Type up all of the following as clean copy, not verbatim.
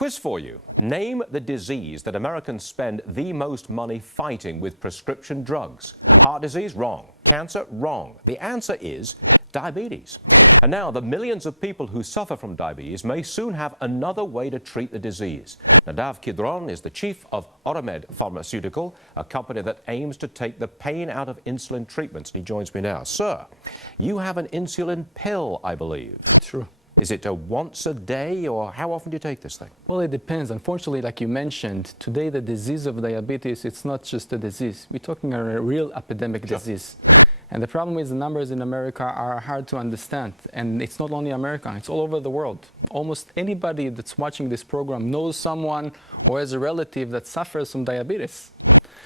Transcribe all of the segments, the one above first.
Quiz for you. Name the disease that Americans spend the most money fighting with prescription drugs. Heart disease? Wrong. Cancer? Wrong. The answer is diabetes. And now the millions of people who suffer from diabetes may soon have another way to treat the disease. Nadav Kidron is the chief of Oramed Pharmaceuticals, a company that aims to take the pain out of insulin treatments. And he joins me now. Sir, you have an insulin pill, I believe. True. Is it a once a day, or how often do you take this thing? Well, it depends. Unfortunately, like you mentioned, today the disease of diabetes, it's not just a disease. We're talking about a real epidemic disease. And the problem is the numbers in America are hard to understand. And it's not only America, it's all over the world. Almost anybody that's watching this program knows someone or has a relative that suffers from diabetes.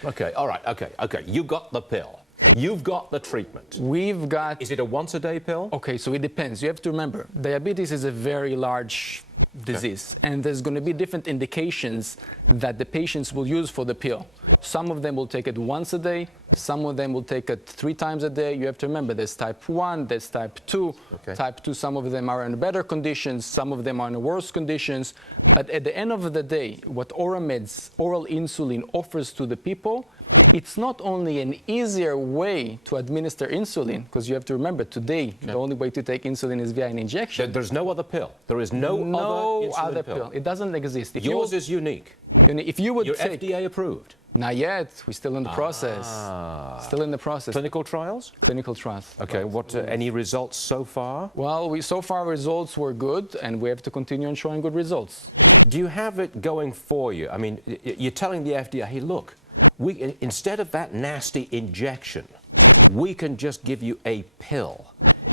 Okay, all right, okay. You got the pill. You've got the treatment. We've got... Is it a once-a-day pill? Okay, so it depends. You have to remember, diabetes is a very large disease, and there's going to be different indications that the patients will use for the pill. Some of them will take it once a day. Some of them will take it 3 times a day. You have to remember, there's type 1, there's type 2. Okay. Type 2, some of them are in better conditions, some of them are in worse conditions. But at the end of the day, what Oramed's oral insulin offers to the people, it's not only an easier way to administer insulin, because you have to remember, today, the only way to take insulin is via an injection. There's no other pill. There is no other pill. It doesn't exist. If Yours is unique. If you would You're take... FDA approved. Not yet. We're still in the process. Still in the process. Clinical trials? Clinical trials. Okay, any results so far? Well, so far results were good, and we have to continue on showing good results. Do you have it going for you? I mean, you're telling the FDA, hey, look, instead of that nasty injection, we can just give you a pill.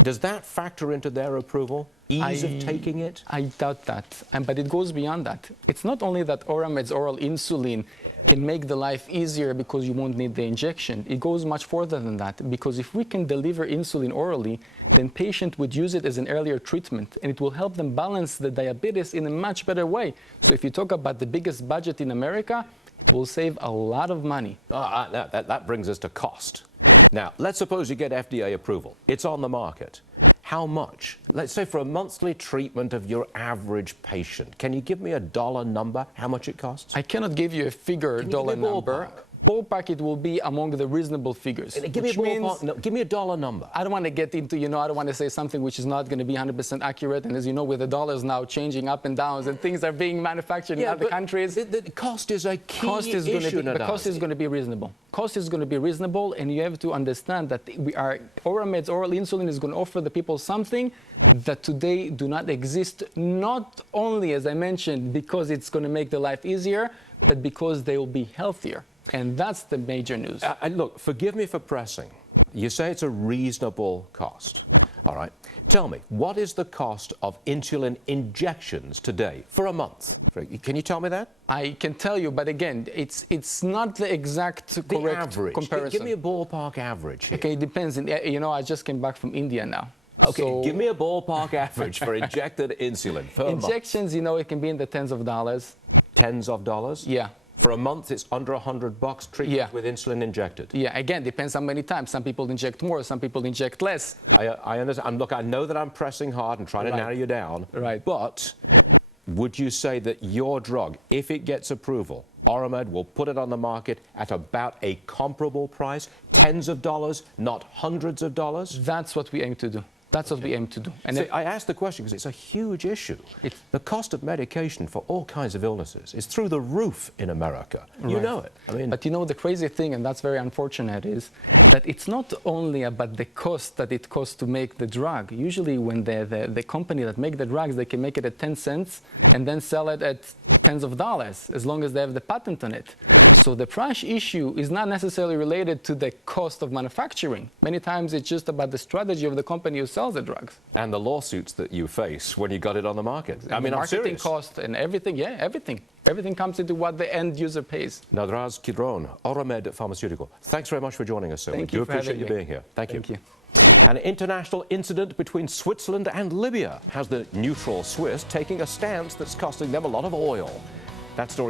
Does that factor into their approval? Ease of taking it? I doubt that. But it goes beyond that. It's not only that Oramed's oral insulin can make the life easier because you won't need the injection. It goes much further than that, because if we can deliver insulin orally, then patient would use it as an earlier treatment, and it will help them balance the diabetes in a much better way. So if you talk about the biggest budget in America, it will save a lot of money. That brings us to cost. Now, let's suppose you get FDA approval. It's on the market. How much? Let's say for a monthly treatment of your average patient. Can you give me a dollar number, how much it costs? I cannot give you a figure dollar number. Ballpark, it will be among the reasonable figures. Give me a ballpark. No, give me a dollar number. I don't want to get into, I don't want to say something which is not going to be 100% accurate. And as you know, with the dollars now changing up and down, and things are being manufactured in other countries. The cost is a key issue. The cost is going to be reasonable. Cost is going to be reasonable, and you have to understand that Oramed's oral insulin is going to offer the people something that today do not exist, not only, as I mentioned, because it's going to make their life easier, but because they will be healthier. And that's the major news. Look, forgive me for pressing. You say it's a reasonable cost. All right. Tell me, what is the cost of insulin injections today for a month? Can you tell me that? I can tell you, but again, it's not the exact correct comparison. Give me a ballpark average here. Okay, it depends. I just came back from India now. Okay, so give me a ballpark average for injected insulin per month. Injections, it can be in the tens of dollars. Tens of dollars? Yeah. For a month, it's under $100 treatment with insulin injected. Yeah, again, depends how many times. Some people inject more, some people inject less. I understand. Look, I know that I'm pressing hard and trying to narrow you down. Right. But would you say that your drug, if it gets approval, Oramed will put it on the market at about a comparable price? Tens of dollars, not hundreds of dollars? That's what we aim to do. That's what we aim to do. And I asked the question because it's a huge issue. The cost of medication for all kinds of illnesses is through the roof in America. You know it. But the crazy thing, and that's very unfortunate, is that it's not only about the cost that it costs to make the drug. Usually when the company that make the drugs, they can make it at 10 cents and then sell it at tens of dollars, as long as they have the patent on it. So the price issue is not necessarily related to the cost of manufacturing. Many times it's just about the strategy of the company who sells the drugs. And the lawsuits that you face when you got it on the market. I'm marketing cost and everything, everything. Everything comes into what the end user pays. Nadav Kidron, Oramed Pharmaceuticals. Thanks very much for joining us, sir. Thank you. We do appreciate you being here. Thank you. An international incident between Switzerland and Libya has the neutral Swiss taking a stance that's costing them a lot of oil. That story is